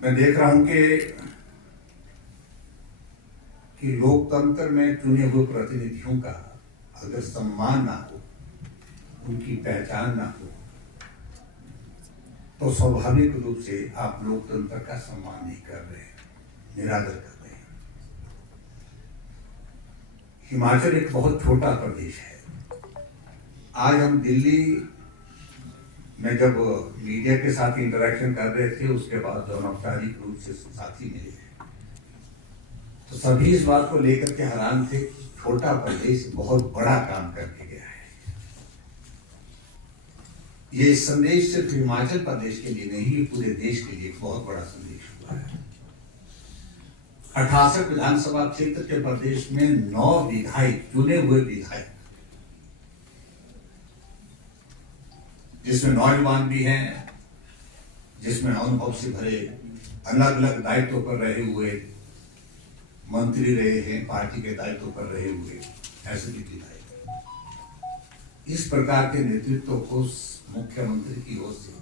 मैं देख रहा हूं कि लोकतंत्र में चुने हुए प्रतिनिधियों का अगर सम्मान ना हो, उनकी पहचान ना हो, तो स्वाभाविक रूप से आप लोकतंत्र का सम्मान नहीं कर रहे हैं, निरादर कर रहे हैं। हिमाचल एक बहुत छोटा प्रदेश है। आज हम दिल्ली में जब मीडिया के साथ इंटरेक्शन कर रहे थे, उसके बाद जब औपचारिक रूप से साथी मिले तो सभी इस बात को लेकर के हैरान थे। छोटा प्रदेश बहुत बड़ा काम करके गया है। ये संदेश सिर्फ हिमाचल प्रदेश के लिए नहीं, पूरे देश के लिए बहुत बड़ा संदेश हुआ है। 68 विधानसभा क्षेत्र के प्रदेश में 9 विधायक, चुने हुए विधायक, जिसमें नौजवान भी हैं, जिसमें अनुभव से भरे अलग अलग दायित्वों पर रहे हुए मंत्री रहे हैं, पार्टी के दायित्व पर रहे हुए ऐसे भी विधायक। इस प्रकार के नेतृत्व को मुख्यमंत्री की ओर से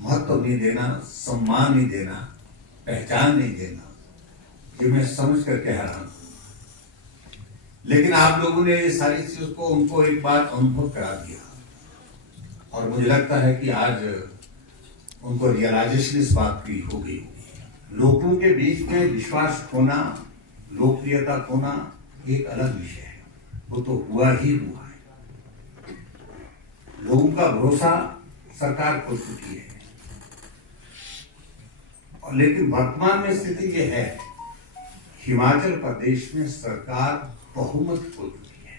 महत्व नहीं देना, सम्मान नहीं देना, पहचान नहीं देना, ये मैं समझ करके हैरान हूं। लेकिन आप लोगों ने ये सारी चीज को उनको एक बार अनुभव करा दिया और मुझे लगता है कि आज उनको रियलाइजेशन इस बात की हो गई। लोगों के बीच में विश्वास खोना, लोकप्रियता खोना एक अलग विषय है, वो तो हुआ ही हुआ है। लोगों का भरोसा सरकार खो चुकी है। और लेकिन वर्तमान में स्थिति ये है, हिमाचल प्रदेश में सरकार बहुमत खो चुकी है।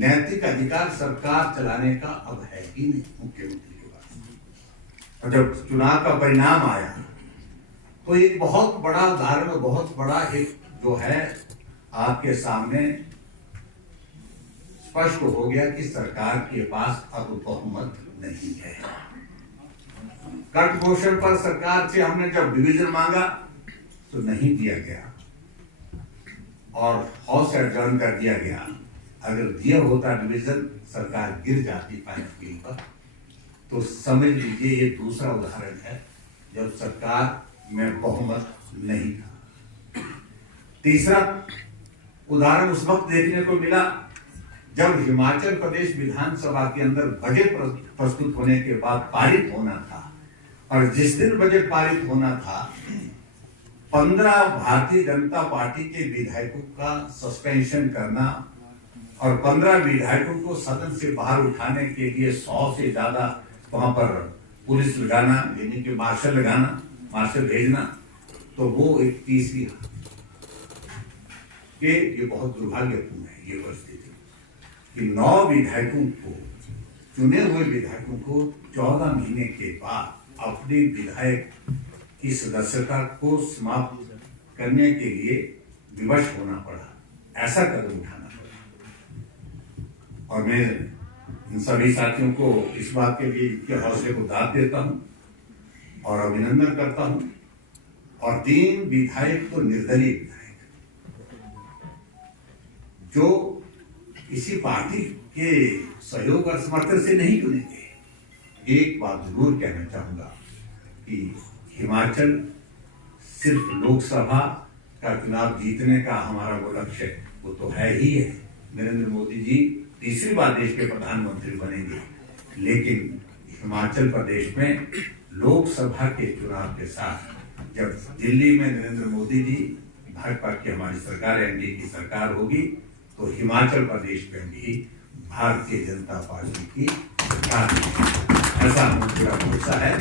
नैतिक अधिकार सरकार चलाने का अब है ही नहीं मुख्यमंत्री के पास। और जब चुनाव का परिणाम आया तो एक बहुत बड़ा उदाहरण, बहुत बड़ा एक जो है आपके सामने स्पष्ट हो गया कि सरकार के पास अब बहुमत नहीं है। कट घोषण पर सरकार से हमने जब डिवीजन मांगा तो नहीं दिया गया और हाउस एडजर्न कर दिया गया। अगर दिया होता डिवीजन, सरकार गिर जाती फाइनल बिल पर। तो समझ लीजिए ये दूसरा उदाहरण है जब सरकार में बहुमत नहीं था। तीसरा उदाहरण उस वक्त देखने को मिला जब हिमाचल प्रदेश विधानसभा के अंदर बजट प्रस्तुत होने के बाद पारित होना था, और जिस दिन बजट पारित होना था 15 भारतीय जनता पार्टी के विधायकों का सस्पेंशन करना और 15 विधायकों को सदन से बाहर उठाने के लिए 100 से ज्यादा वहां पर पुलिस लगाना, यानी कि मार्शल लगाना, मार्शल भेजना, तो वो एक तीसरी कि ये बहुत दुर्भाग्यपूर्ण है ये परिस्थिति कि 9 विधायकों को, चुने हुए विधायकों को 14 महीने के बाद अपने विधायक की सदस्यता को समाप्त करने के लिए विवश होना पड़ा, ऐसा कदम उठाना पड़ा। और मैं इन सभी साथियों को इस बात के लिए इनके हौसले को दाद देता हूं और अभिनंदन करता हूं। और 3 विधायक तो निर्दलीय विधायक जो किसी पार्टी के सहयोग और समर्थन से नहीं चुने गए। एक बात जरूर कहना चाहूंगा कि हिमाचल सिर्फ लोकसभा का चुनाव जीतने का हमारा वो लक्ष्य है, वो तो है ही है। नरेंद्र मोदी जी तीसरी बार देश के प्रधानमंत्री बनेंगे, लेकिन हिमाचल प्रदेश में लोकसभा के चुनाव के साथ जब दिल्ली में नरेंद्र मोदी जी, भाजपा की हमारी सरकार, एनडीए की सरकार होगी, तो हिमाचल प्रदेश में भी भारतीय जनता पार्टी की सरकार, ऐसा पूरा भरोसा है।